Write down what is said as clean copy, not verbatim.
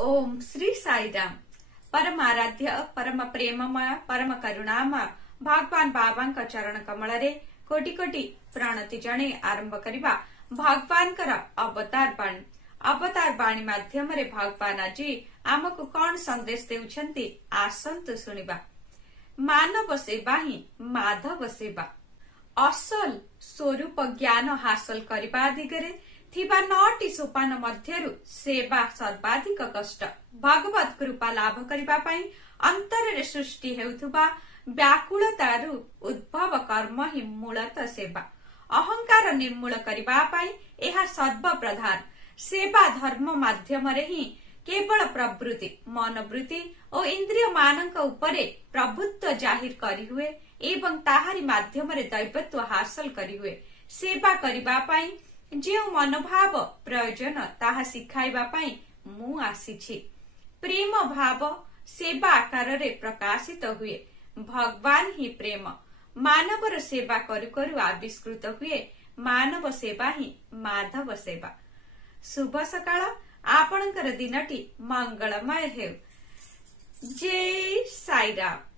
ओम श्री साईराम। परम आराध्य परम प्रेममय परम करुणामय भगवान बाबा चरण कमल रे कोटि कोटि प्रणति जणे आरंभ करिबा भगवान अवतार बाणी माध्यम रे भगवान आज आमको कौन संदेश देउछंती आसंतु सुनिबा। मानव सेवा ही माधव सेवा। असल स्वरूप ज्ञान हासिल करिबा दिगरे थिबा 9टी सोपान मध्यरु सेवा सर्वाधिक कष्ट। भगवत कृपा लाभ करिबा पई अंतर रे सृष्टि हेउथुबा व्याकुलतारु उद्भव कर्म ही मूलत सेवा। अहंकार निर्मूल करिबा पई एहा सर्वप्रधान सेवा धर्म माध्यम रे ही केवल प्रवृत्ति मनोवृत्ति और इंद्रिय मानक उपरे प्रभुत्व जाहिर करी हुए एवं ताहारी माध्यम रे दैवत्व हासिल करी हुए। सेवा करिबा पई जे मनोभाव प्रयोजन ताहा सिखाइबा पई मु आसीछि। प्रेम भाव सेवा आकार रे प्रकाशित हुए। भगवान ही प्रेम मानवर सेवा करू करू आविष्कृत हुए। मानव सेवा ही माधव सेवा। शुभ सकाळ। आपणकर दिनटी मंगलमय हेउ। जय साईराम।